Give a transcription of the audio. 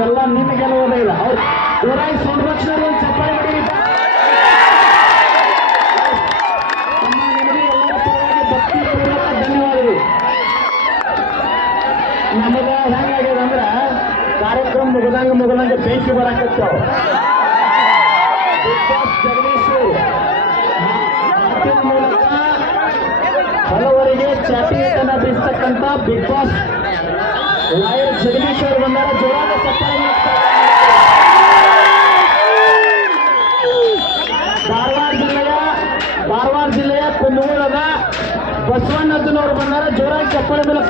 ಎಲ್ಲ ನಿನ್ನ ಗೆಲುವುದೇ ಇಲ್ಲ ಅವ್ರು ಊರಾಯಿ ಸಂರಕ್ಷಣೆ ಒಂದು ಚಪ್ಪಾಳೆ ಭಕ್ತಿಪೂರ್ವಕ ಧನ್ಯವಾದಗಳು ನಮಗ ಹೆಂಗಾಗ್ಯದ ಅಂದ್ರ ಕಾರ್ಯಕ್ರಮ ಮುಗದಂಗ ಮುಗದಂಗ ಬೆಂಕಿ ಬರಾಕತ್ತಾವ. ಹಲವರಿಗೆ ಚಾಟಿಯನ್ನ ಬೀಸ್ತಕ್ಕಂಥ ಬಿಗ್ ಬಾಸ್ ಲಾಯರ್ ಜಗದೀಶ್ ಅವರು ಬಂದಾಗ ಜೋರಾದ ಚಪ್ಪಾಳೆ ಧಾರವಾಡ ಜಿಲ್ಲೆಯ ಧಾರವಾಡ ಜಿಲ್ಲೆಯ ಕುಂದಗೋಳದ ಬಸವಣ್ಣಜ್ಜನವರು ಬಂದಾಗ ಜೋರಾಗಿ ಚಪ್ಪಾಳೆ ಮೇಲೆ